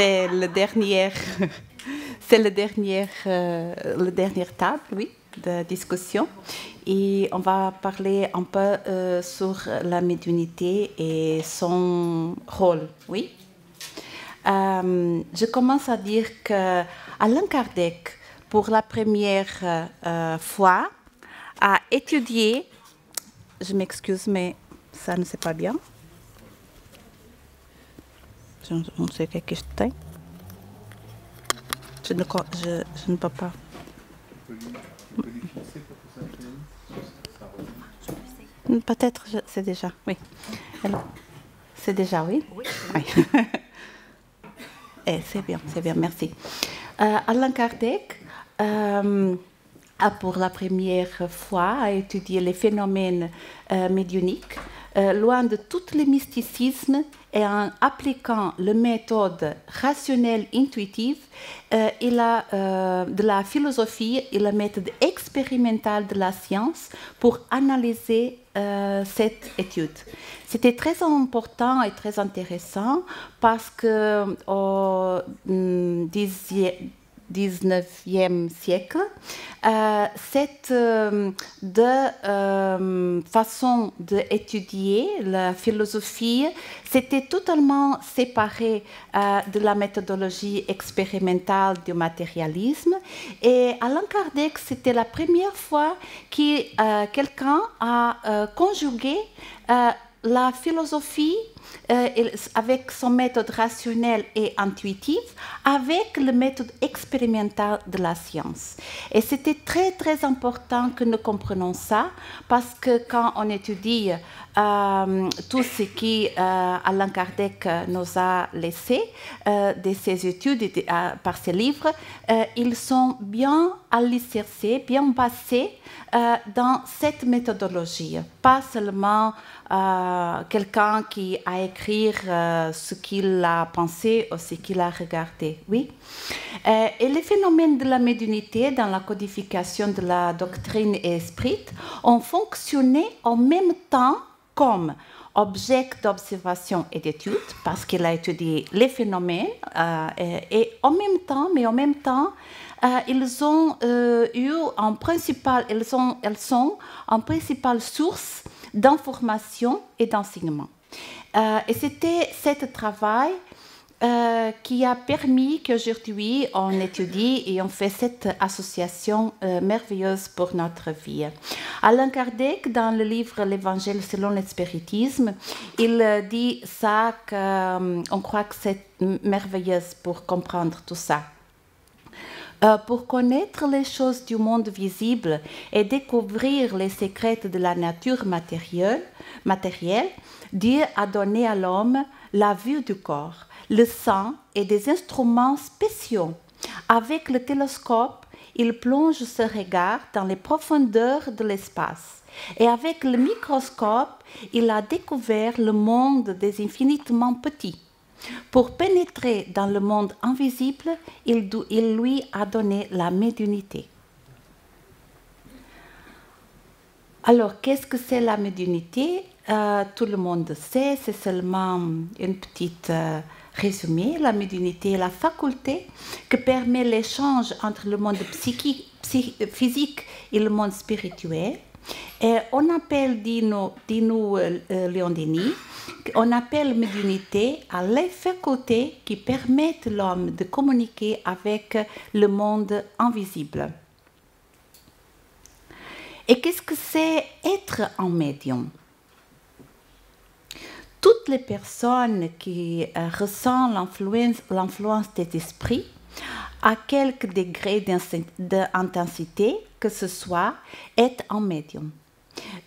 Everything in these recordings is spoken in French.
c'est le dernier, c'est le dernier table, oui, de discussion. Et on va parler un peu sur la médiumnité et son rôle, oui. Je commence à dire que Allan Kardec, pour la première fois, a étudié, je m'excuse, mais ça ne c'est pas bien. Je ne sais pas que je t'ai. Je ne peux pas. Peut-être, c'est déjà, oui. C'est déjà, oui. Oui. C'est bien, merci. Allan Kardec a pour la première fois étudié les phénomènes médiumniques, loin de tout le mysticisme et en appliquant la méthode rationnelle intuitive de la philosophie et la méthode expérimentale de la science pour analyser cette étude. C'était très important et très intéressant parce que au XIXe siècle, cette façon d'étudier la philosophie s'était totalement séparée de la méthodologie expérimentale du matérialisme. Et Allan Kardec, c'était la première fois que quelqu'un a conjugué la philosophie avec son méthode rationnelle et intuitive, avec la méthode expérimentale de la science. Et c'était très, très important que nous comprenions ça, parce que quand on étudie tout ce qu'Allan Kardec nous a laissé de ses études par ses livres, ils sont bien alicercés, bien basés dans cette méthodologie. Pas seulement quelqu'un qui a écrit ce qu'il a pensé ou ce qu'il a regardé. Oui. Et les phénomènes de la médiumnité dans la codification de la doctrine et esprit ont fonctionné en même temps comme objet d'observation et d'étude, parce qu'il a étudié les phénomènes, et en même temps, ils ont eu en principal, elles sont en principale source d'information et d'enseignement. Et c'était ce travail qui a permis qu'aujourd'hui on étudie et on fait cette association merveilleuse pour notre vie. Allan Kardec, dans le livre L'Évangile selon le spiritisme, il dit ça qu'on croit que c'est merveilleux pour comprendre tout ça. Pour connaître les choses du monde visible et découvrir les secrets de la nature matérielle, Dieu a donné à l'homme la vue du corps, le sang et des instruments spéciaux. Avec le télescope, il plonge ce regard dans les profondeurs de l'espace. Et avec le microscope, il a découvert le monde des infinitement petits. Pour pénétrer dans le monde invisible, il lui a donné la médiumnité. Alors, qu'est-ce que c'est la médiumnité? Tout le monde sait, c'est seulement une petite résumé. La médiumnité est la faculté que permet l'échange entre le monde physique et le monde spirituel. Et on appelle, dit-nous Léon Denis, on appelle médiumnité à les facultés qui permettent l'homme de communiquer avec le monde invisible. Et qu'est-ce que c'est être un médium? Toutes les personnes qui ressentent l'influence des esprits, à quelque degré d'intensité que ce soit, est un médium.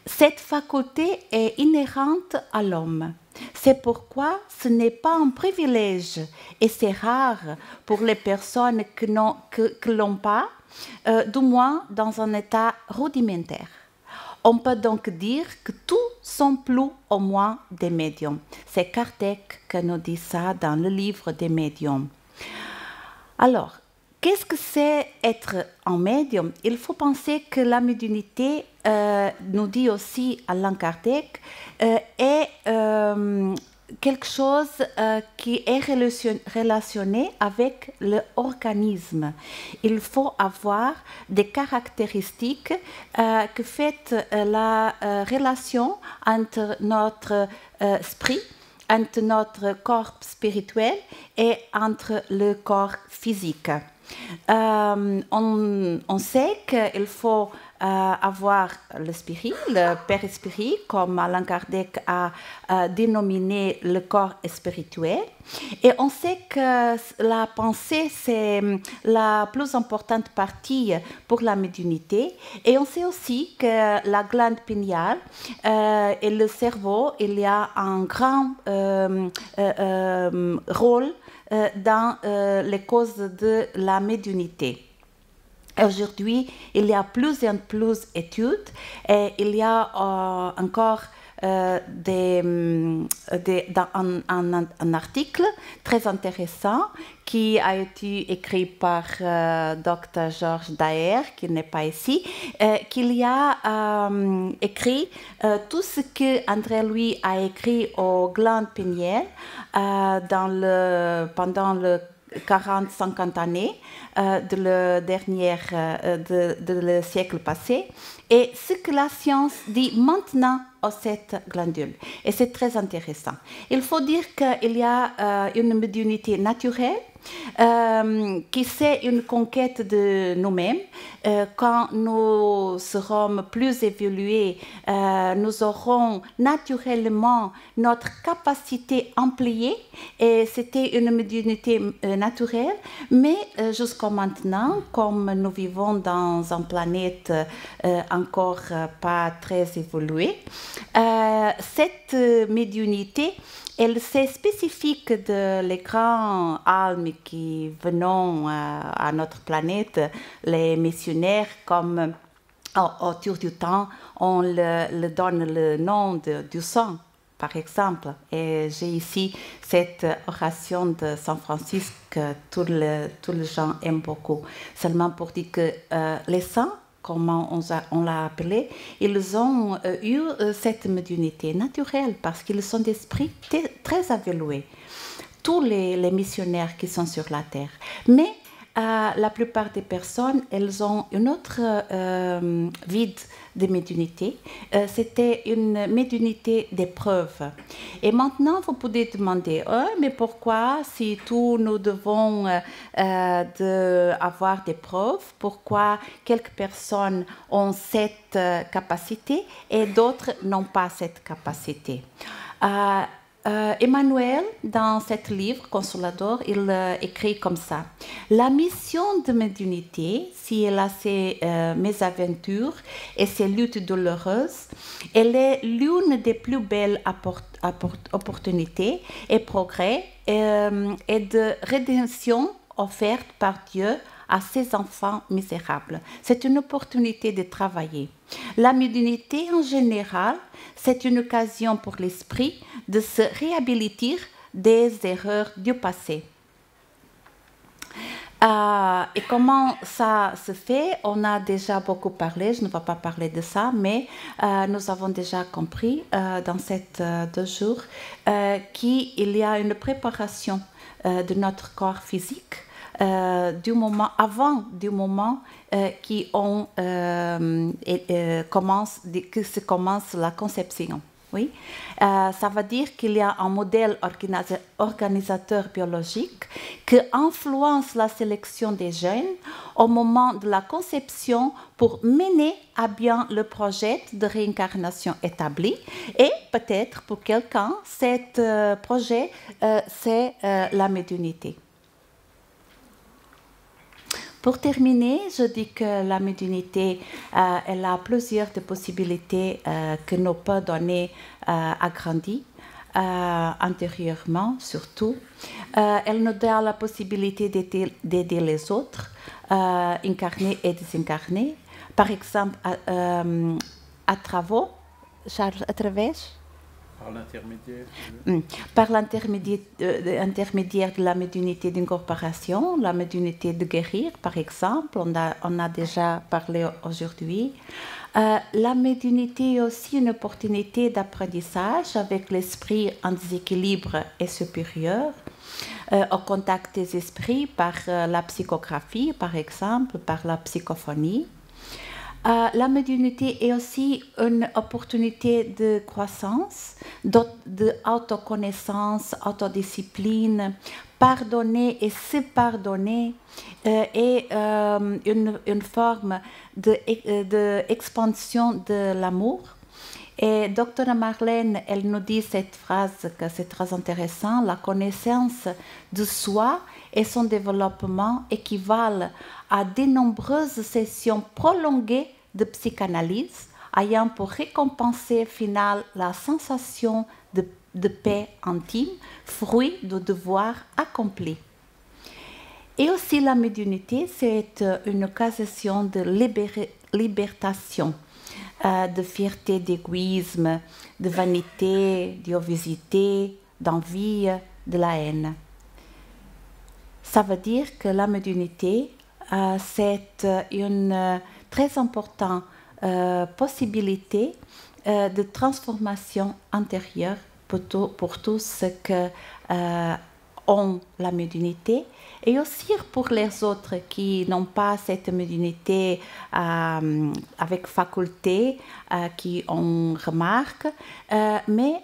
Cette faculté est inhérente à l'homme. C'est pourquoi ce n'est pas un privilège et c'est rare pour les personnes que l'on pas, du moins dans un état rudimentaire. On peut donc dire que tous sont plus ou moins des médiums. C'est Kardec qui nous dit ça dans le livre des médiums. Alors, qu'est-ce que c'est être un médium? Il faut penser que la médiumnité, nous dit aussi Allan Kardec, est quelque chose qui est relationné avec l'organisme. Il faut avoir des caractéristiques que fait la relation entre notre esprit, entre notre corps spirituel et entre le corps physique. On sait qu'il faut avoir l'esprit, le père-esprit, comme Allan Kardec a dénominé le corps spirituel. Et on sait que la pensée, c'est la plus importante partie pour la médiumnité. Et on sait aussi que la glande pinéale et le cerveau, il y a un grand rôle dans les causes de la médiumnité. Aujourd'hui, il y a plus en plus d'études et il y a encore un article très intéressant qui a été écrit par Dr. Georges Daher, qui n'est pas ici, qu'il y a écrit tout ce que André Louis a écrit aux glandes pinéales pendant le 40-50 années de le siècle passé, et ce que la science dit maintenant à cette glandule. Et c'est très intéressant. Il faut dire qu'il y a une médiumnité naturelle qui c'est une conquête de nous-mêmes. Quand nous serons plus évolués, nous aurons naturellement notre capacité ampliée, et c'était une médiumnité naturelle, mais jusqu'à maintenant, comme nous vivons dans une planète encore pas très évoluée, cette médiumnité, elle c'est spécifique de les grands âmes qui venons à notre planète, les missionnaires, comme autour du temps, on le donne le nom du sang, par exemple. Et j'ai ici cette oration de Saint Francis que tous les gens aiment beaucoup. Seulement pour dire que les saints, comment on l'a appelé, ils ont eu cette médiumnité naturelle parce qu'ils sont d'esprit très évolués. Tous les missionnaires qui sont sur la terre. Mais la plupart des personnes, elles ont une autre vide de médiumnité. C'était une médiumnité d'épreuve. Et maintenant, vous pouvez demander, mais pourquoi, si tous nous devons avoir des preuves, pourquoi quelques personnes ont cette capacité et d'autres n'ont pas cette capacité? Emmanuel, dans ce livre, Consolador, il écrit comme ça. La mission de médiumnité, si elle a ses mésaventures et ses luttes douloureuses, elle est l'une des plus belles opportunités et progrès et de rédemption offertes par Dieu à ses enfants misérables. C'est une opportunité de travailler. La médiumnité en général, c'est une occasion pour l'esprit de se réhabiliter des erreurs du passé. Et comment ça se fait? On a déjà beaucoup parlé, je ne vais pas parler de ça, mais nous avons déjà compris dans ces 2 jours qu'il y a une préparation de notre corps physique du moment que se commence la conception. Oui, ça veut dire qu'il y a un modèle organisateur biologique qui influence la sélection des gènes au moment de la conception pour mener à bien le projet de réincarnation établi. Et peut-être pour quelqu'un, ce projet, c'est la médiumnité. Pour terminer, je dis que la médiumnité, elle a plusieurs possibilités que nous peut donner agrandies intérieurement, surtout. Elle nous donne la possibilité d'aider les autres, incarnés et désincarnés. Par exemple, à travers par l'intermédiaire de la médiumnité d'incorporation, la médiumnité de guérir, par exemple, on a déjà parlé aujourd'hui, La médiumnité est aussi une opportunité d'apprentissage avec l'esprit en déséquilibre et supérieur, au contact des esprits par la psychographie, par exemple, par la psychophonie. La médiumnité est aussi une opportunité de croissance, d'autoconnaissance, autodiscipline, pardonner et se pardonner et une forme d'expansion de l'amour. Et Dr. Marlène, elle nous dit cette phrase que c'est très intéressant, la connaissance de soi et son développement équivalent à de nombreuses sessions prolongées de psychanalyse, ayant pour récompenser finale la sensation de paix intime, fruit du devoir accompli. Et aussi la médiumnité, c'est une occasion de libération, de fierté, d'égoïsme, de vanité, d'odiosité, d'envie, de la haine. Ça veut dire que la médiumnité, c'est une très importante possibilité de transformation intérieure pour tous ceux qui ont la médiumnité et aussi pour les autres qui n'ont pas cette médiumnité avec faculté, qui on remarque, mais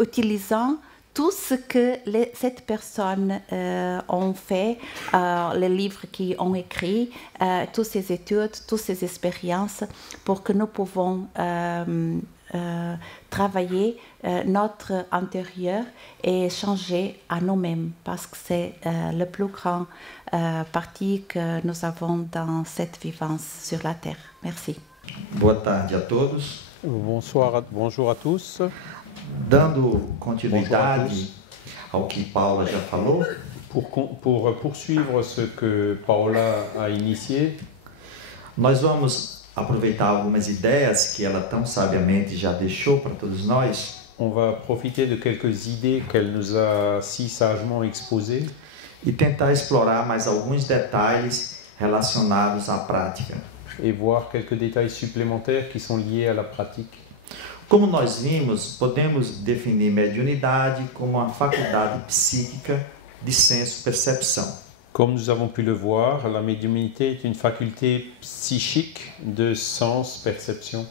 utilisant tout ce que cette personne ont fait, les livres qu'ils ont écrits, toutes ces études, toutes ces expériences, pour que nous pouvons travailler notre intérieur et changer à nous-mêmes, parce que c'est le plus grand parti que nous avons dans cette vivance sur la Terre. Merci. Boa tarde a todos. Bonjour à tous. Dando continuidade ao que Paula já falou, pour poursuivre ce que Paola a initié, nós vamos aproveitar algumas ideias que ela tão sabiamente já deixou para todos nós. On va profiter de quelques idées qu'elle nous a si sagement exposées E tentar explorar mais alguns detalhes relacionados à prática. et voir quelques détails supplémentaires qui sont liés à la pratique. Como nós vimos, podemos definir mediunidade como uma faculdade psíquica de senso-percepção. Comme nous avons pu le voir, la médiumnité est une faculté psychique de sens-perception.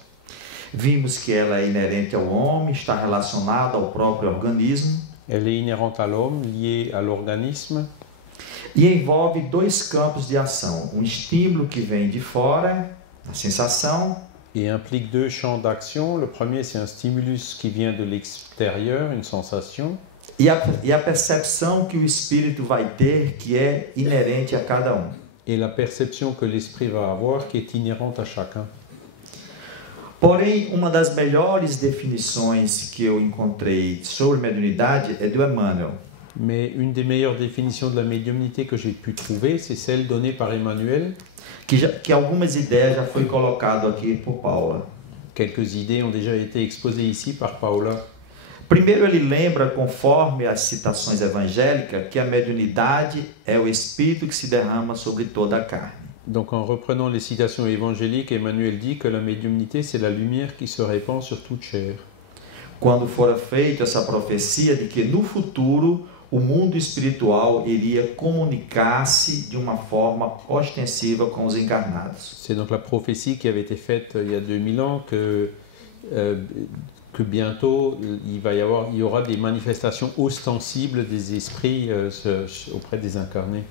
Vimos que ela é inerente ao homem, está relacionada ao próprio organismo. Elle est inhérente à l'homme, liée à l'organisme, E envolve dois campos de ação. Um estímulo que vem de fora, a sensação, et implique deux champs d'action. Le premier, c'est un stimulus qui vient de l'extérieur, une sensation, e a percepção que o espírito vai ter, que é inerente a cada um. et la perception que l'esprit va avoir qui est inhérente à chacun. Porém, uma das melhores definições que eu encontrei sobre mediunidade é do Emmanuel. Mais une des meilleures définitions de la médiumnité que j'ai pu trouver, c'est celle donnée par Emmanuel. Que algumas ideias já foi colocado aqui por Paula. Quelques idées ont déjà été exposées ici par Paola. Primeiro ele lembra, conforme as citações evangélicas, que a mediunidade é o espírito que se derrama sobre toda a carne. Donc en reprenant les citations évangéliques, Emmanuel dit que la médiumnité, c'est la lumière qui se répand sur toute chair. Quando fora feita essa profecia de que no futuro o mundo espiritual iria comunicar-se de uma forma ostensiva com os encarnados. C'est donc la prophétie qui avait été faite il y a 2000 ans que bientôt il y aura des manifestations ostensibles des esprits auprès des incarnés.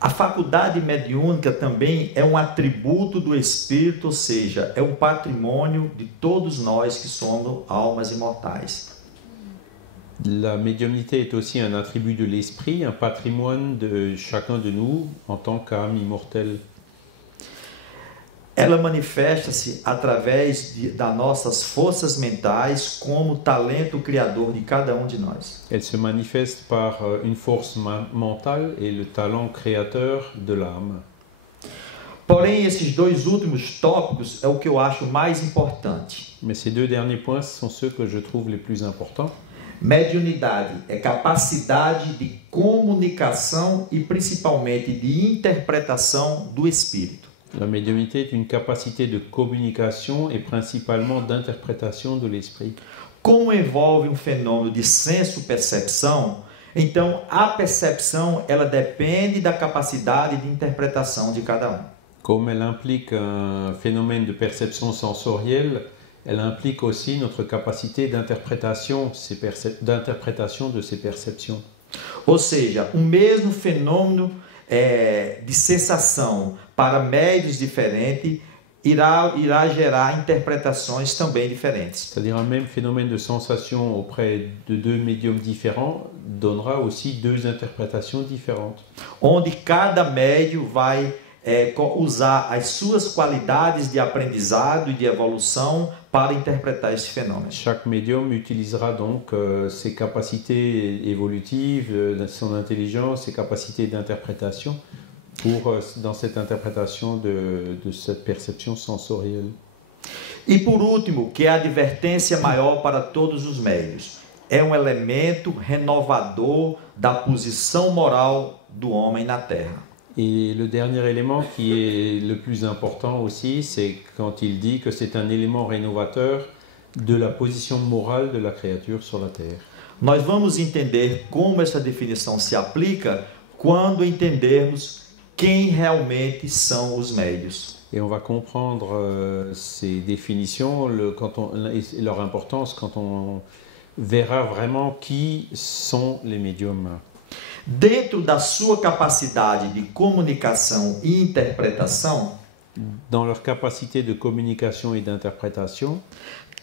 A faculdade mediúnica também é um atributo do espírito, ou seja, é um patrimônio de todos nós que somos almas imortais. La médiumnité est aussi un attribut de l'esprit, un patrimoine de chacun de nous en tant qu'âme immortelle. Ela manifesta-se através das nossas forças mentais como talento criador de cada um de nós. Elle se manifeste par une force mentale et le talent créateur de l'âme. Porém, esses dois últimos tópicos é o que eu acho mais importante. Mais ces deux derniers points sont ceux que je trouve les plus importants. Mediunidade é capacidade de comunicação e principalmente de interpretação do espírito. La médiumnité est une capacité de communication et principalement d'interprétation de l'esprit. Como envolve fenômeno de senso-percepção, então a percepção ela depende da capacidade de interpretação de cada um. Comme elle implique un phénomène de perception sensorielle, elle implique aussi notre capacité d'interprétation de ces perceptions. Ou seja, o mesmo fenômeno de sensação para médios diferentes irá gerar interpretações também diferentes. C'est-à-dire un même phénomène de sensation auprès de deux médiums différents donnera aussi deux interprétations différentes. Onde cada médio vai usar as suas qualidades de aprendizado e de evolução para interpretar esse fenômeno. Chaque médium utilisera donc ses capacités évolutives, son intelligence, ses capacités d'interprétation dans cette interprétation de cette perception sensorielle. E por último, que é a advertência maior para todos os médios, é um elemento renovador da posição moral do homem na Terra. Et le dernier élément qui est le plus important aussi, c'est quand il dit que c'est un élément rénovateur de la position morale de la créature sur la Terre. Nós vamos entender como essa definição se aplica quando entendermos quem realmente são os médios. Et on va comprendre ces définitions, leur importance quand on verra vraiment qui sont les médiums. Dentro da sua capacidade de comunicação e interpretação, dans leur capacité de communication et d'interprétation,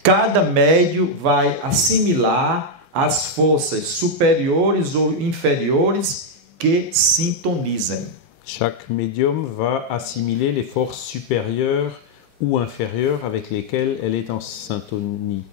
cada médio vai assimilar as forças superiores ou inferiores que sintonizem. Chaque médium va assimiler les forces supérieures ou inférieures avec lesquelles elle est en syntonie.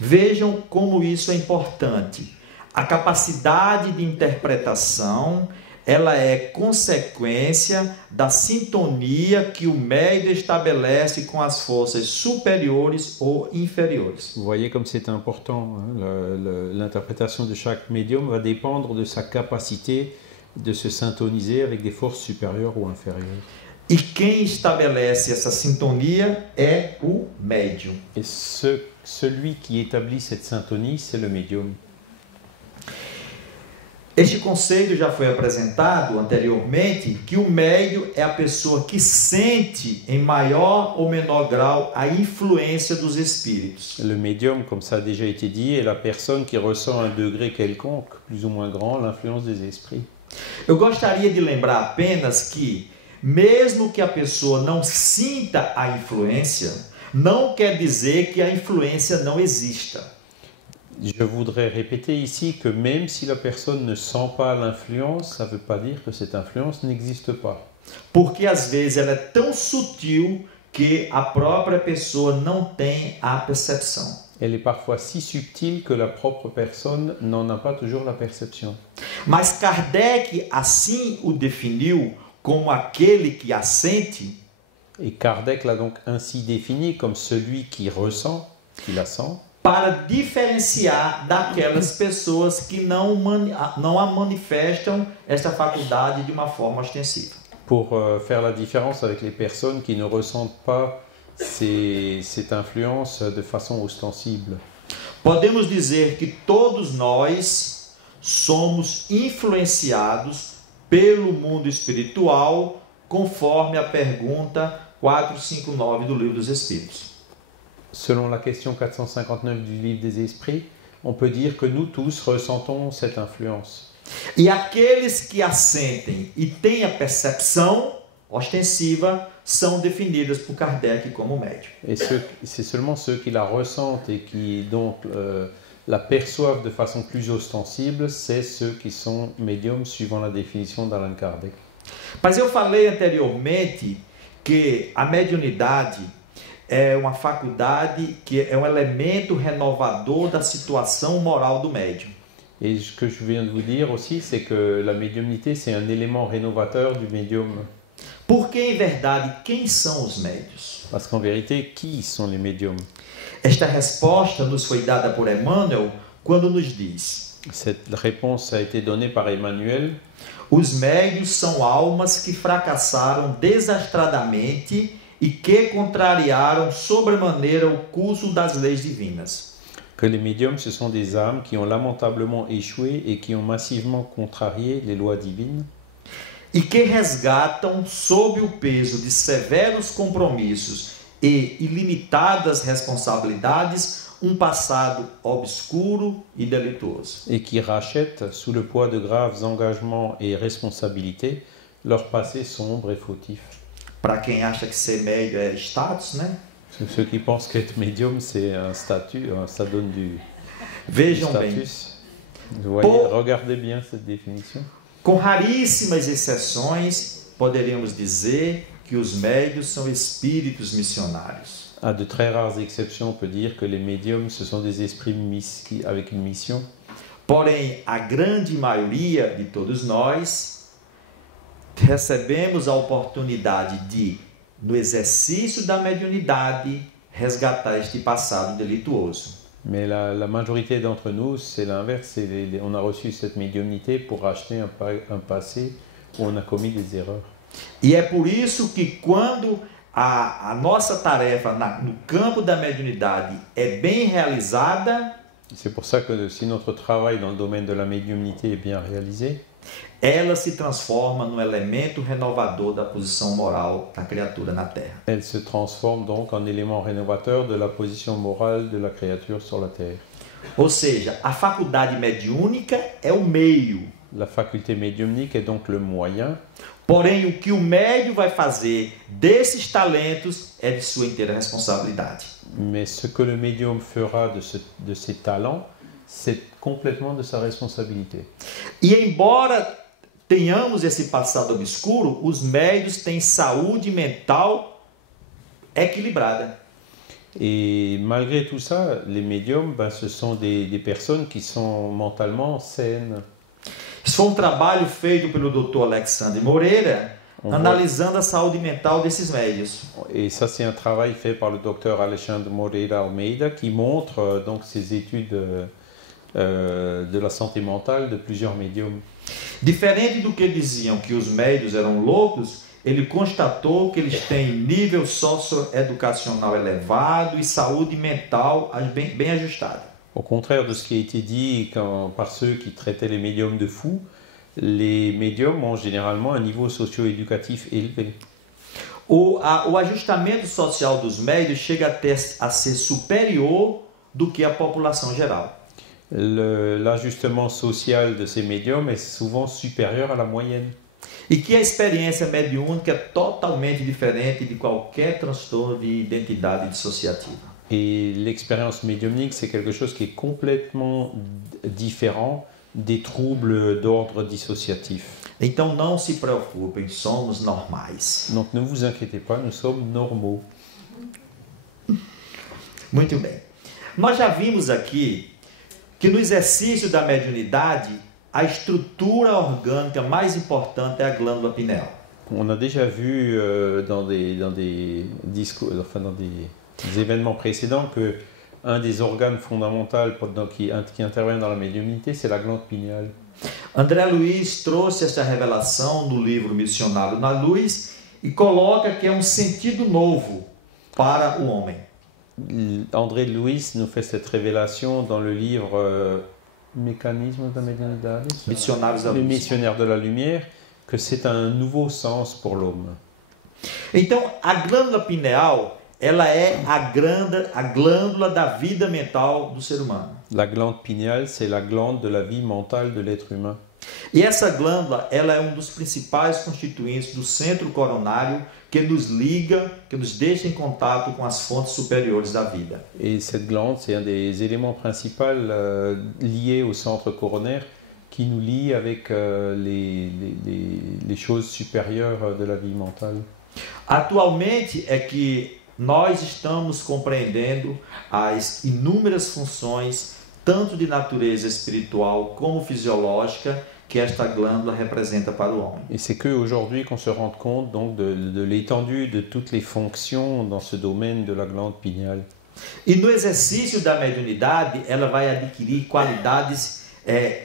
Vejam como isso é importante. A capacidade de interpretação, ela é consequência da sintonia que o médium estabelece com as forças superiores ou inferiores. Vous voyez comme c'est important, hein? L'interprétation de chaque médium va dépendre de sa capacité de se syntoniser avec des forces supérieures ou inférieures. E quem estabelece essa sintonia é o médium. Et celui qui établit cette syntonie, c'est le médium. Este conceito já foi apresentado anteriormente, que o médium é a pessoa que sente em maior ou menor grau a influência dos espíritos. Le médium, comme ça a déjà été dit, est la personne qui ressent à un degré quelconque, plus ou moins grand, l'influence des esprits. Eu gostaria de lembrar apenas que, mesmo que a pessoa não sinta a influência, não quer dizer que a influência não exista. Je voudrais répéter ici que même si la personne ne sent pas l'influence, ça ne veut pas dire que cette influence n'existe pas. Porque às vezes ela é tão sutil que a própria pessoa não tem a percepção. Elle est parfois si subtile que la propre personne n'en a pas toujours la perception. Mas Kardec assim o definiu como aquele que a sente. Et Kardec l'a donc ainsi défini comme celui qui ressent, qui la sent, para diferenciar daquelas pessoas que não a manifestam esta faculdade de uma forma ostensiva. Pour faire la différence avec les personnes qui ne ressentent pas cette influence de façon ostensible. Podemos dizer que todos nós somos influenciados pelo mundo espiritual, conforme a pergunta 459 do Livro dos Espíritos. Selon la question 459 du Livre des Esprits, on peut dire que nous tous ressentons cette influence. E aqueles que a sentem e têm a percepção ostensiva são definidos por Kardec como médium. Et c'est seulement ceux qui la ressentent et qui donc la perçoivent de façon plus ostensible, c'est ceux qui sont médiums suivant la définition d'Allan Kardec. Mas eu falei anteriormente que a mediunidade é uma faculdade que é um elemento renovador da situação moral do médium. Et ce que je viens de vous dire aussi, c'est que la médiumnité, c'est un élément rénovateur du médium. Porque, em verdade, quem são os médios? Parce qu'en vérité, qui sont les médiums? Esta resposta nos foi dada por Emmanuel quando nos diz: Cette réponse a été donnée par Emmanuel. Os médios são almas que fracassaram desastradamente e que contrariaram sobremaneira o curso das leis divinas. Que les médiums, ce sont des âmes qui ont lamentablement échoué et qui ont massivement contrarié les lois divines. E que resgatam, sob o peso de severos compromissos e ilimitadas responsabilidades, passado obscuro e delituoso. Et qui rachètent, sous le poids de graves engagements et responsabilités, leur passé sombre et fautif. Para quem acha que ser médio é status, né? Ceux qui pensent qu'être médium, c'est un statut, ça donne du Vejam bem, status. Vous voyez, regardez bien cette définition. com raríssimas exceções, poderíamos dizer que os médios são espíritos missionários. À de très rares exceptions, on peut dire que les médiums, ce sont des esprits avec une mission. Porém, a grande maioria de todos nós recebemos a oportunidade de, no exercício da mediunidade, resgatar este passado delituoso. Mais la majorité d'entre nous, c'est l'inverse. On a reçu cette médiumnité pour racheter un passé où on a commis des erreurs. E é por isso que quando a nossa tarefa no campo da mediunidade é bem realizada, c'est pour ça que si notre travail dans le domaine de la médiumnité est bien réalisé, ela se transforma no elemento renovador da posição moral da criatura na Terra. elle se transforme donc en élément rénovateur de la position morale de la créature sur la terre. Ou seja, a faculdade mediúnica é o meio. La faculté médiumnique est donc le moyen. Porém, o que o médium vai fazer desses talentos é de sua inteira responsabilidade. Mais ce que le médium fera de ses talents, c'est complètement de sa responsabilité. E embora tenhamos esse passado obscuro, os médios têm saúde mental equilibrada. Et malgré tout ça, les médiums, ce sont des personnes qui sont mentalement saines. Isso foi trabalho feito pelo Dr. Alexandre Moreira, analisando a saúde mental desses médios. Et ça, c'est un travail fait par le docteur Alexandre Moreira Almeida qui montre donc ces études de la santé mentale de plusieurs médiums. Diferente do que diziam que os médios eram loucos, ele constatou que eles têm nível socioeducacional elevado e saúde mental bem ajustada. Au contraire de ce qui a été dit par ceux qui traitaient les médiums de fous, les médiums ont généralement un niveau socio-éducatif élevé. O ajustamento social dos médios chega a ser superior do que a população geral. L'ajustement social de ces médiums est souvent supérieur à la moyenne. E que a experiência mediúnica é totalmente diferente de qualquer transtorno de identidade dissociativa. Et l'expérience médiumnique, c'est quelque chose qui est complètement différent des troubles d'ordre dissociatif. Então não se preocupem, somos normais. Donc ne vous inquiétez pas, nous sommes normaux. Muito bem. Nós já vimos aqui que no exercício da mediunidade, a estrutura orgânica mais importante é a glândula pineal. On a déjà vu dans des discours, enfin dans des événements précédents que un des organes fondamentaux qui intervient dans la médiumnité, c'est la glande pinéale. André Luiz trouxe essa revelação no livro Missionário na Luz e coloca que é sentido novo para o homem. André Luiz nous fait cette révélation dans le livre Mécanisme de la médiumnité, Les missionnaires de la lumière, que c'est un nouveau sens pour l'homme. Então, a glândula pineal, ela é a glândula da vida mental do ser humano. La glande pinéale, c'est la glande de la vie mentale de l'être humain. E essa glândula, ela é dos principais constituintes do centro coronário que nos liga, que nos deixa em contato com as fontes supérieures da vida. Et cette glande, c'est un des éléments principaux liés au centre coronaire qui nous lie avec les choses supérieures de la vie mentale. Atualmente é que nós estamos compreendendo as inúmeras funções, tanto de natureza espiritual como fisiológica, que esta glândula representa para o homem. Et c'est qu'aujourd'hui qu'on se rend compte donc de l'étendue de toutes les fonctions dans ce domaine de la glande pinéale. E no exercício da mediunidade, ela vai adquirir qualidades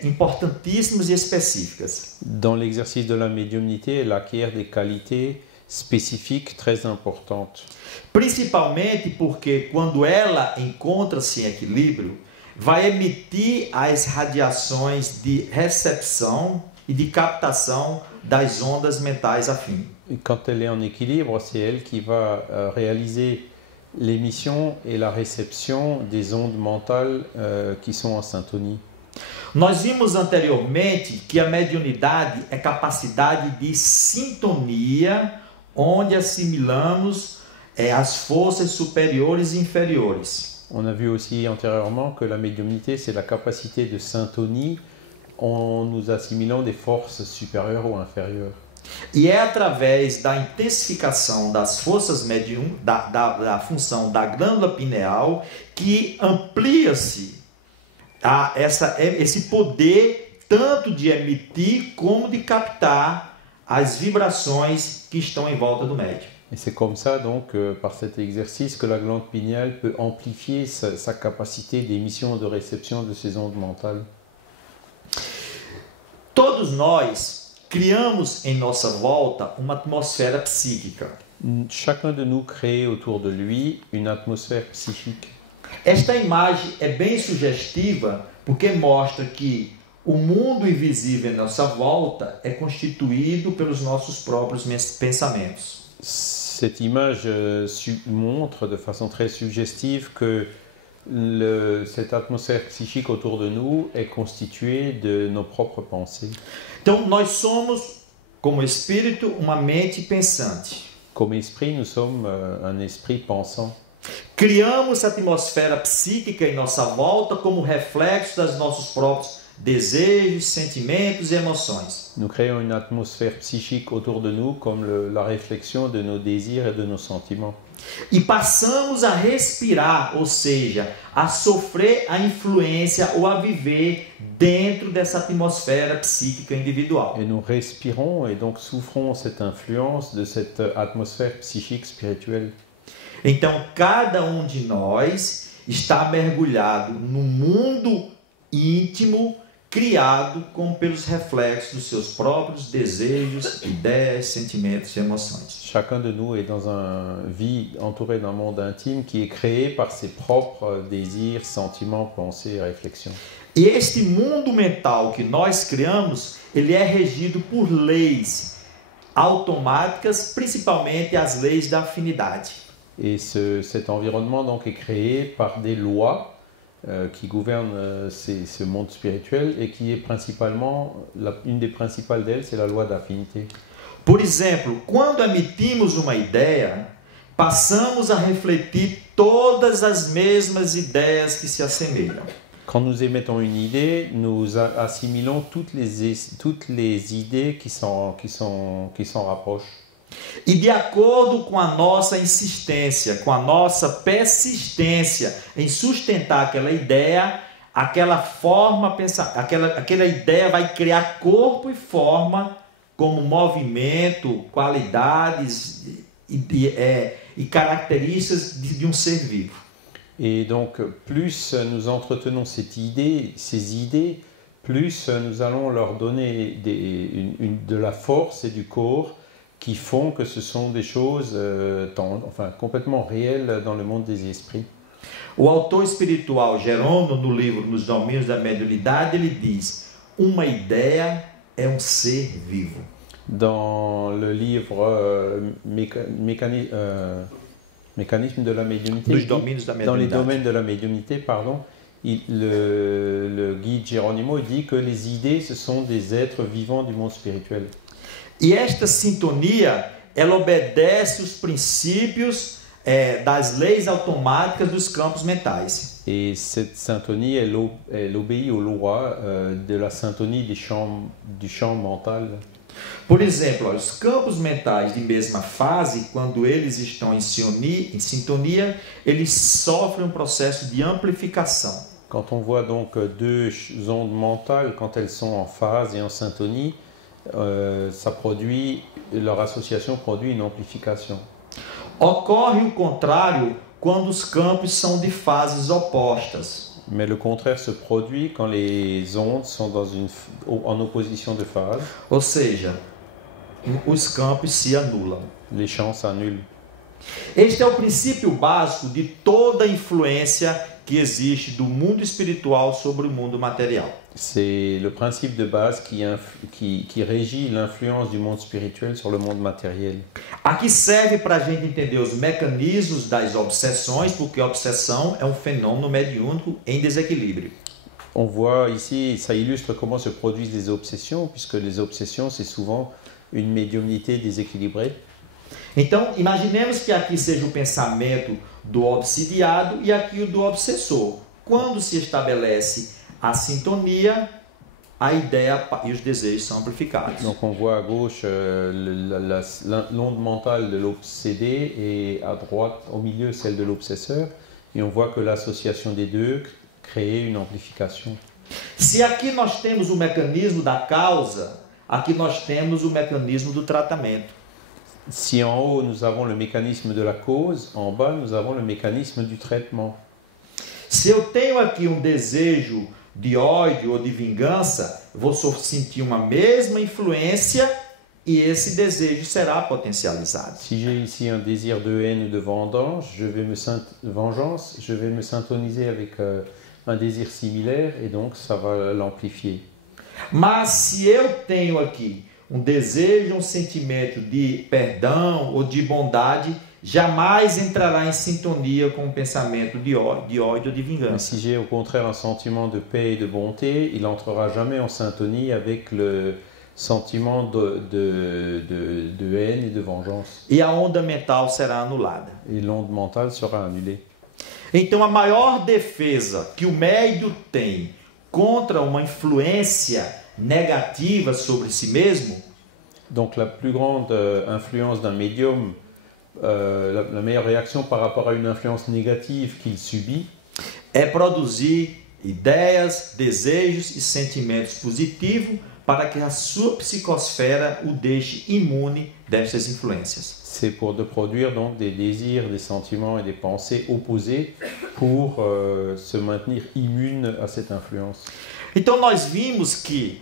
importantíssimas e específicas. Dans l'exercice de la médiumnité, elle acquiert des qualités spécifiques très importantes. Principalmente porque quando ela encontra-se em equilíbrio, vai emitir as radiações de recepção e de captação das ondas mentais afins. Et quand elle est en équilibre, c'est elle qui va réaliser l'émission et la réception des ondes mentales qui sont en syntonie. Nós vimos anteriormente que a mediunidade é capacidade de sintonia, onde assimilamos as forças superiores e inferiores. On a vu aussi antérieurement que la médiumnité, c'est la capacité de syntonie en nous assimilant des forces supérieures ou inférieures. E é através da intensificação das forças da função da glândula pineal que amplia-se esse poder tanto de emitir como de captar as vibrações que estão em volta do médium. Et c'est comme ça, donc, par cet exercice, que la glande pinéale peut amplifier sa capacité d'émission et de réception de ces ondes mentales. Todos nós criamos em nossa volta uma atmosfera psíquica. Chacun de nous crée autour de lui une atmosphère psychique. Esta imagem é bem sugestiva porque mostra que o mundo invisível em nossa volta é constituído pelos nossos próprios pensamentos. Cette image montre de façon très suggestive que cette atmosphère psychique autour de nous est constituée de nos propres pensées. Então, nós somos, como espírito, uma mente pensante. Comme esprit, nous sommes un esprit pensant. Criamos a atmosfera psíquica em nossa volta como reflexo dos nossos próprios desejos, sentimentos e emoções. Nous créons une atmosphère psychique autour de nous comme la réflexion de nos désirs et de nos sentiments. E passamos a respirar, ou seja, a sofrer a influência ou a viver dentro dessa atmosfera psíquica individual. Et nous respirons et donc souffrons cette influence de cette atmosphère psychique spirituelle. Então, cada de nós está mergulhado no mundo íntimo criado pelos reflexos dos seus próprios desejos, ideias, sentimentos e emoções. Chacun de nous est dans vie entouré d'un monde intime qui est créé par ses propres désirs, sentiments, pensées et réflexions. E este mundo mental que nós criamos, ele é regido por leis automáticas, principalmente as leis da afinidade. Et cet environnement donc est créé par des lois qui gouvernent ce monde spirituel et qui est principalement, une des principales d'elles, c'est la loi d'affinité. Por exemplo, quando emitimos uma ideia, passamos a refletir todas as mesmas ideias que se assemelham. Quand nous émettons une idée, nous assimilons toutes les idées qui s'en rapprochent. E de acordo com a nossa insistência, com a nossa persistência em sustentar aquela ideia, aquela ideia vai criar corpo e forma como movimento, qualidades e características de ser vivo. Et donc, plus nous entretenons ces idées, plus nous allons leur donner de la force et du corps qui font que ce sont des choses complètement réelles dans le monde des esprits. O autor espiritual Jerônimo, no livro Nos Domínios da Mediunidade, ele diz: uma ideia é ser vivo. Dans le livre Mécanisme de la médiumnité, dans les domaines de la médiumnité, pardon, le guide Geronimo dit que les idées, ce sont des êtres vivants du monde spirituel. E esta sintonia, ela obedece os princípios das leis automáticas dos campos mentais. Et cette syntonie, elle obéit aux lois de la syntonie du champ mental. Por exemplo, os campos mentais de mesma fase, quando eles estão em sintonia, eles sofrem processo de amplificação. Quand on voit donc deux ondes mentales, quand elles sont en phase et en syntonie, leur association produit une amplification. Ocorre o contrário quando os campos são de fases opostas. Mais le contraire se produit quand les ondes sont en opposition de phase. Ou seja, os campos se anulam. Les champs s'annulent. Este é o princípio básico de toda a influência que existe do mundo espiritual sobre o mundo material. C'est le principe de base qui régit l'influence du monde spirituel sur le monde matériel. Aqui serve para a gente entender os mecanismos das obsessões, porque a obsessão é um fenômeno mediúnico em desequilíbrio. On voit ici, ça illustre comment se produisent les obsessions, puisque les obsessions, c'est souvent une médiumnité déséquilibrée. Então, imaginemos que aqui seja o pensamento do obsidiado e aqui o do obsessor. Quando se estabelece a sintonia, a ideia e os desejos são amplificados. Donc on voit à gauche l'onde mentale de l'obsédé et à droite, au milieu, celle de l'obsesseur. Et on voit que l'association des deux crée une amplification. Se aqui nós temos o mecanismo da causa, aqui nós temos o mecanismo do tratamento. Si en haut nous avons le mécanisme de la cause, en bas nous avons le mécanisme du traitement. Se eu tenho aqui um desejo de ódio ou de vingança, vou sentir uma mesma influência e esse desejo será potencializado. Si j'ai ici un désir de haine ou de vengeance, je vais me syntoniser avec un désir similaire et donc ça va l'amplifier. Mas se eu tenho aqui um desejo, um sentimento de perdão ou de bondade, jamais entrará em sintonia com o pensamento de ódio ou de vingança. Si j'ai au contraire un sentiment de paix et de bonté, il n'entrera jamais en syntonie avec le sentiment de haine et de vengeance. E a onda mental será anulada. Et l'onde mentale sera annulée. Então a maior defesa que o médium tem contra uma influência negativa sobre si mesmo, donc la plus grande influence d'un médium, la meilleure réaction par rapport à une influence négative qu'il subit, é produzir ideias, desejos e sentimentos positivos para que a sua psicosfera o deixe imune destas influências. C'est pour de produire donc des désirs, des sentiments et des pensées opposés pour se maintenir immune à cette influence. Então nós vimos que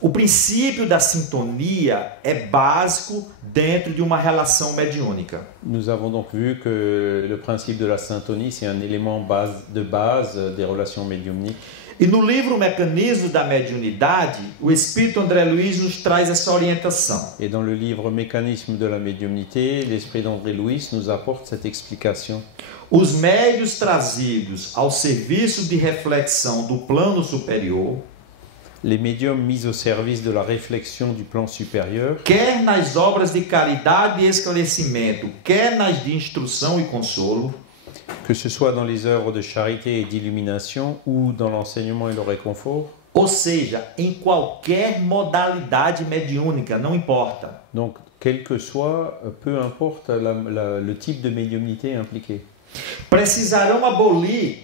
o princípio da sintonia é básico dentro de uma relação mediúnica. Nous avons donc vu que le principe de la syntonie, c'est un élément de base des relations médiumniques. E no livro Mecanismos da Mediunidade, o Espírito André Luiz nos traz essa orientação. Et dans le livre Mécanisme de la médiumnité, l'esprit d'André Louis nous apporte cette explication. Os médios trazidos ao serviço de reflexão do plano superior, les médiums mis au service de la réflexion du plan supérieur, quer nas obras de caridade e esclarecimento, quer nas de instrução e consolo, que ce soit dans les œuvres de charité et d'illumination ou dans l'enseignement et le réconfort, ou seja, em qualquer modalidade mediúnica, não importa. Donc, quel que soit, peu importe le type de médiumnité impliqué. Precisarão abolir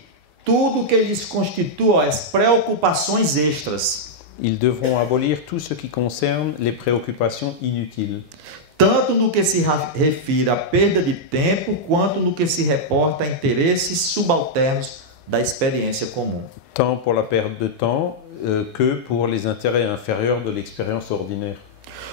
tudo que lhes constitua as preocupações extras. Ils devront abolir tout ce qui concerne les préoccupations inutiles. Tanto no que se refere à perda de tempo, quanto no que se reporta a interesses subalternos da experiência comum. Tant pour la perte de temps que pour les intérêts inférieurs de l'expérience ordinaire.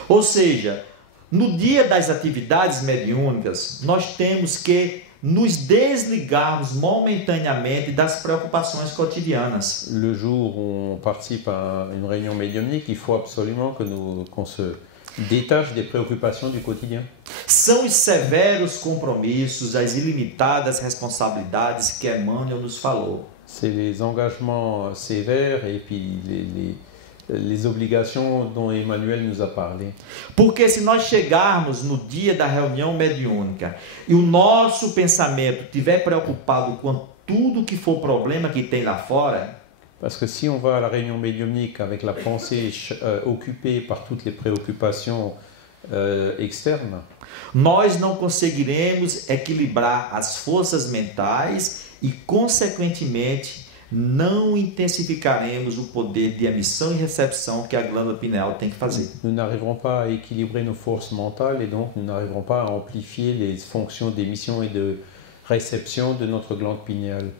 Ou seja, no dia das atividades mediúnicas, nós temos que nos desligarmos momentaneamente das preocupações cotidianas. Le jour où on participe à une réunion médiumnique, il faut absolument qu'on se détache des préoccupations du quotidien. São os severos compromissos, as ilimitadas responsabilidades que Emmanuel nos falou. C'est les engagements sévères et puis les obrigations dont Emmanuel nous a parlé. Porque se nós chegarmos no dia da reunião mediúnica e o nosso pensamento estiver preocupado com tudo que for problema que tem lá fora, parce que si on va à la réunion médiumnique avec la pensée occupée par toutes les préoccupations externes, nós não conseguiremos equilibrar as forças mentais e, consequentemente, não intensificaremos o poder de emissão e recepção que a glândula pineal tem que fazer. Nous n'arriverons pas à équilibrer nos forces mentales et donc nous n'arriverons pas à amplifier les fonctions d'émission et de réception de notre glande pinéale.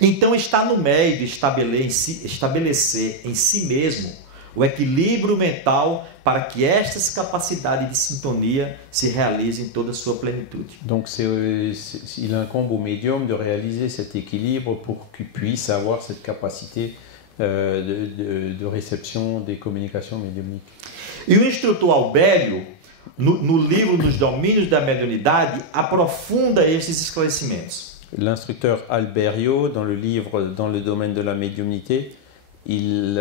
Então está no médio estabelecer em si mesmo o equilíbrio mental para que estas capacidades de sintonia se realizem em toda a sua plenitude. Donc il incombe au médium de réaliser cet équilibre pour qu'il puisse avoir cette capacité de réception des communications médiumniques. E o instrutor Albério, no livro Nos Domínios da Mediunidade, aprofunda esses esclarecimentos. L'instructeur Albério, dans le livre Dans le domaine de la médiumnité, il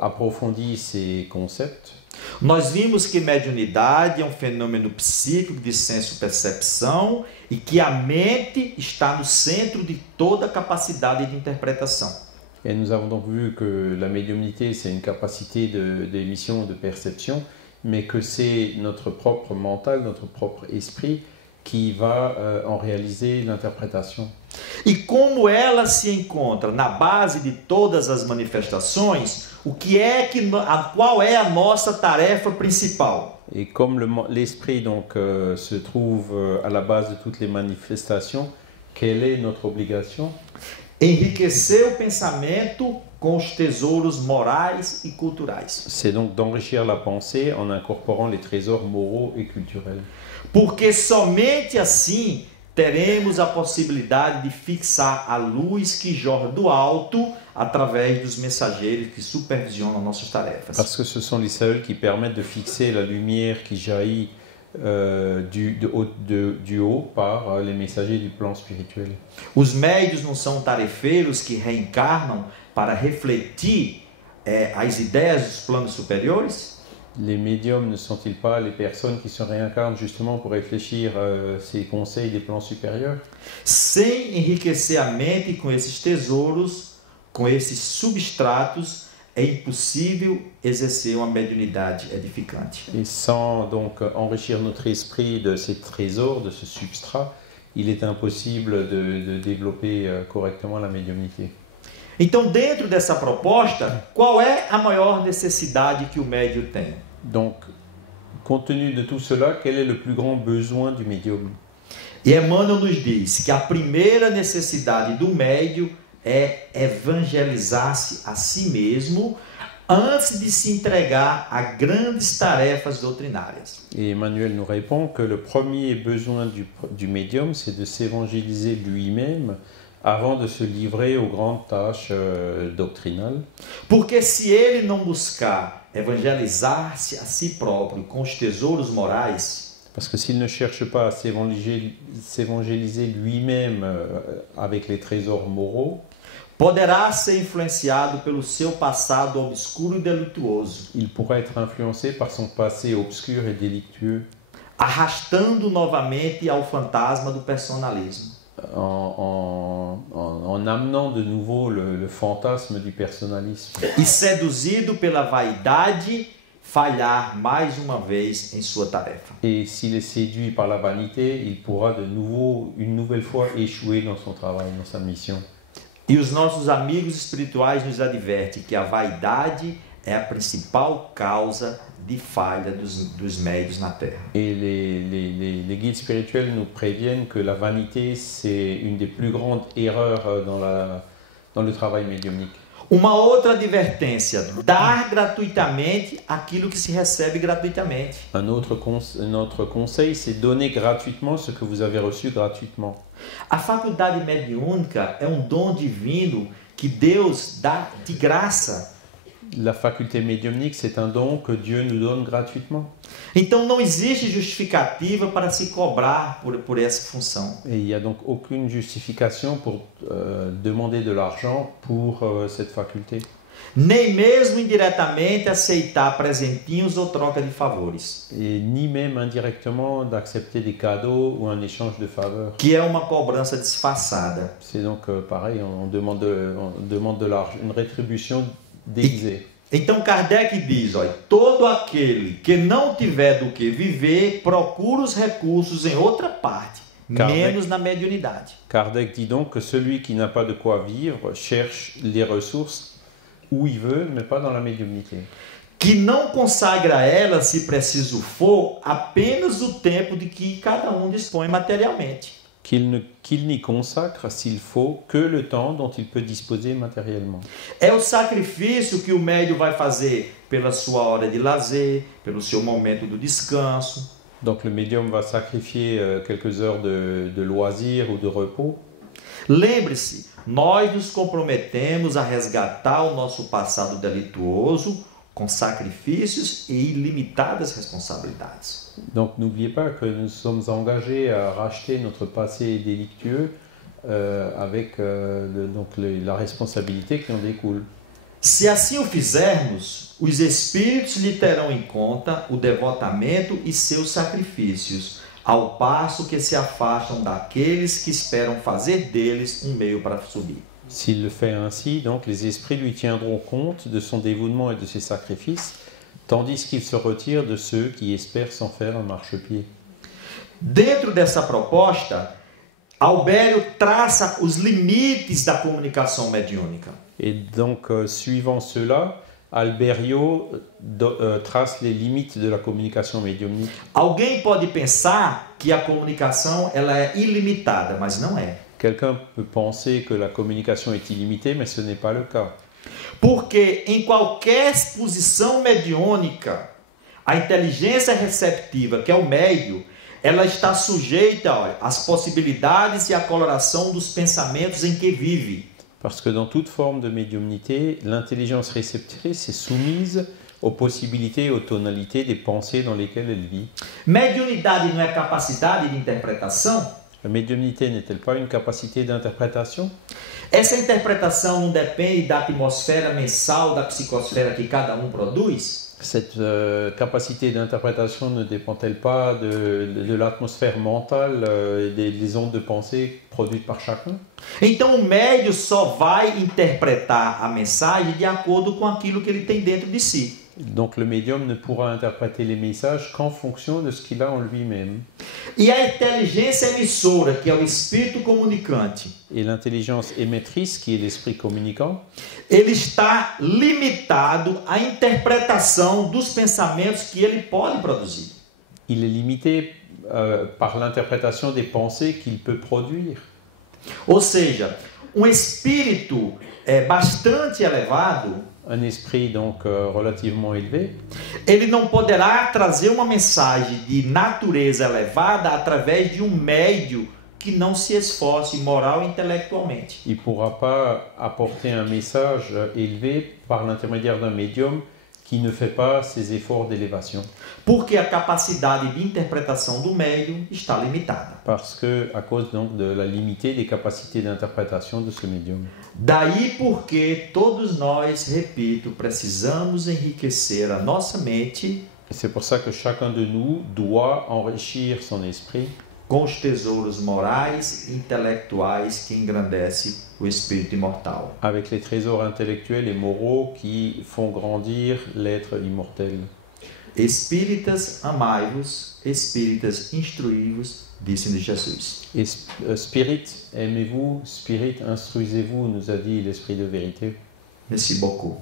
approfondit ces concepts. Nós vimos que mediunidade é um fenômeno psíquico de senso-percepção e que a mente está no centro de toda capacidade de interpretação. Et nous avons donc vu que la médiumnité, c'est une capacité d'émission, de perception, mais que c'est notre propre mental, notre propre esprit qui va en réaliser l'interprétation. E como ela se encontra na base de todas as manifestações, qual é a nossa tarefa principal? Et comme l'esprit donc se trouve à la base de toutes les manifestations, quelle est notre obligation? Enriquecer o pensamento com os tesouros morais e culturais. C'est donc d'enrichir la pensée en incorporant les trésors moraux et culturels. Porque somente assim teremos a possibilidade de fixar a luz que jorra do alto através dos mensageiros que supervisionam nossas tarefas. Parce que ce sont les seuls qui permettent de fixer la lumière qui jaillit du haut par les messagers du plan spirituel. Os médiuns não são tarefeiros que reencarnam para refletir as ideias dos planos superiores? Les médiums ne sont-ils pas les personnes qui se réincarnent justement pour réfléchir ces conseils des plans supérieurs? Sem enriquecer a mente com esses tesouros, com esses substratos, é impossível exercer uma mediunidade edificante. Et sans donc enrichir notre esprit de ces trésors, de ce substrat, il est impossible de développer correctement la médiumnité. Então, dentro dessa proposta, qual é a maior necessidade que o médium tem? Donc, compte tenu de tout cela, quel est le plus grand besoin du médium? E Emmanuel nos diz que a primeira necessidade do médium é evangelizar-se a si mesmo antes de se entregar a grandes tarefas doutrinárias. Et Emmanuel nous répond que le premier besoin du médium, c'est de s'évangéliser lui-même avant de se livrer aux grandes tâches doctrinales. Porque se ele não buscar evangelizar-se a si próprio com os tesouros morais, parce que s'il ne cherche pas à s'évangéliser lui-même avec les trésors moraux, poderá ser influenciado pelo seu passado obscuro e delituoso, il pourra être influencé par son passé obscur et délictueux, arrastando novamente ao fantasma do personalismo. En amenant de nouveau le fantasme du personnalisme. E seduzido pela vaidade, falhar mais uma vez em sua tarefa. Et s'il est séduit par la vanité, il pourra une nouvelle fois échouer dans son travail, dans sa mission. E os nossos amigos espirituais nos advertem que a vaidade é a principal causa de falha dos médiuns na Terra. Et les guides spirituels nous préviennent que la vanité, c'est une des plus grandes erreurs dans le travail médiumnique. Uma outra advertência, dar gratuitamente aquilo que se recebe gratuitamente. Un autre conseil, c'est donner gratuitement ce que vous avez reçu gratuitement. A faculdade mediúnica é dom divino que Deus dá de graça. La faculté médiumnique, c'est un don que Dieu nous donne gratuitement. Então não existe justificativa para se cobrar por essa função. Et il n'y a donc aucune justification pour demander de l'argent pour cette faculté. Nem mesmo indiretamente aceitar presentinhos ou troca de favores. Et ni même indirectement d'accepter des cadeaux ou un échange de faveurs. Que é uma cobrança disfarçada. C'est donc pareil, on demande de l'argent, une rétribution déguisée. Então Kardec diz, olha, todo aquele que não tiver do que viver, procura os recursos em outra parte, menos na mediunidade. Kardec dit donc que celui qui n'a pas de quoi vivre cherche les ressources où il veut, mais pas dans la médiumnité. Que não consagra a ela, se preciso for, apenas o tempo de que cada dispõe materialmente. qu'il n'y consacre, s'il faut, que le temps dont il peut disposer matériellement. É o sacrifício que o médium vai fazer pela sua hora de lazer, pelo seu momento do descanso. Donc le médium va sacrifier quelques heures de loisirs ou de repos. Lembre-se, nós nos comprometemos a resgatar o nosso passado delituoso com sacrifícios e ilimitadas responsabilidades. Donc n'oubliez pas que nous sommes engagés à racheter notre passé délictueux avec la responsabilité qui en découle. Se assim o fizermos, os espíritos lhe terão em conta o devotamento e seus sacrifícios, ao passo que se afastam daqueles que esperam fazer deles um meio para subir. S'il le fait ainsi, donc les esprits lui tiendront compte de son dévouement et de ses sacrifices, tandis qu'il se retire de ceux qui espèrent s'en faire un marchepied. Dentro dessa proposta, Albério traça os limites da comunicação mediúnica. Et donc, suivant cela, Alberio trace les limites de la communication médiumnique. Alguém pode pensar que a comunicação ela é ilimitada, mas não é. Quelqu'un peut penser que la communication est illimitée, mais ce n'est pas le cas. Porque em qualquer exposição mediúnica, a inteligência receptiva, que é o médium, ela está sujeita, olha, às possibilidades e à coloração dos pensamentos em que vive. Parce que dans toute forme de médiumnité, l'intelligence réceptrice est soumise aux possibilités et aux tonalités des pensées dans lesquelles elle vit. Mediunidade não é capacidade de interpretação? La médiumnité n'est-elle pas une capacité d'interprétation? Essa interpretação não depende da atmosfera mensal da psicosfera que cada um produz? Cette capacité d'interprétation ne dépend-elle pas de l'atmosphère mentale et des ondes de pensée produites par chacun? Então o médium só vai interpretar a mensagem de acordo com aquilo que ele tem dentro de si. Donc le médium ne pourra interpréter les messages qu'en fonction de ce qu'il a en lui-même. E a inteligência emissora, que é o espírito comunicante, Et l'intelligence émettrice, qui est l'esprit communicant, ele está limitado à interpretação dos pensamentos que ele pode produzir. il est limité par l'interprétation des pensées qu'il peut produire. Ou seja, um espírito bastante elevado, Un esprit donc relativement élevé, ele não poderá trazer uma mensagem de natureza elevada através de um médium que não se esforce moral e intelectualmente. il ne pourra pas apporter un message élevé par l'intermédiaire d'un médium qui ne fait pas ses efforts d'élévation. Porque a capacidade de interpretação do médium está limitada. Parce que, à cause donc de la limitée des capacités d'interprétation de ce médium. Daí porque todos nós, repito, precisamos enriquecer a nossa mente Et c'est pour ça que chacun de nous doit enrichir son esprit com os tesouros morais e intelectuais que engrandece o espírito imortal. avec les trésors intellectuels et moraux qui font grandir l'être immortel. Espíritas, amai-vos, espíritas, instruí-vos, disse-nos Jesus. Et spirit, aimez-vous, spirit, instruisez-vous, nous a dit l'esprit de vérité. Merci beaucoup.